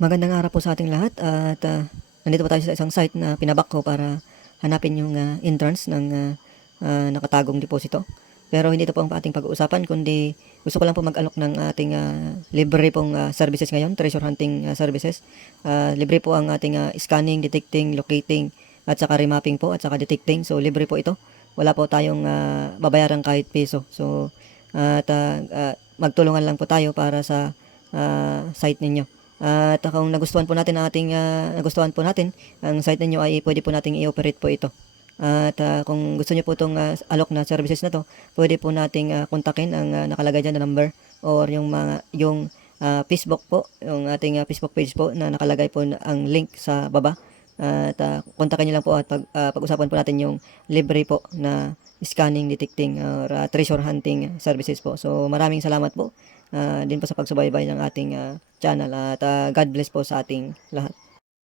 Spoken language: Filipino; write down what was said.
Magandang araw po sa ating lahat at nandito po tayo sa isang site na pinabak ko para hanapin yung entrance ng nakatagong deposito. Pero hindi ito po ang ating pag-uusapan, kundi gusto ko lang po mag-alok ng ating libre pong services ngayon, treasure hunting services. Libre po ang ating scanning, detecting, locating at saka remapping po at saka detecting. So libre po ito. Wala po tayong babayaran kahit piso. So magtulungan lang po tayo para sa site ninyo. At kung nagustuhan po natin ang site ninyo ay pwede po nating i-operate po ito. At kung gusto niyo po itong alok na services na to, pwede po nating kontakin ang nakalagay dyan na number or Facebook po, yung ating Facebook page po na nakalagay po ang link sa baba. At kontakin niyo lang po at pag-usapan po natin yung libre po na scanning, detecting or treasure hunting services po. So maraming salamat po din po sa pagsubaybay ng ating channel at God bless po sa ating lahat.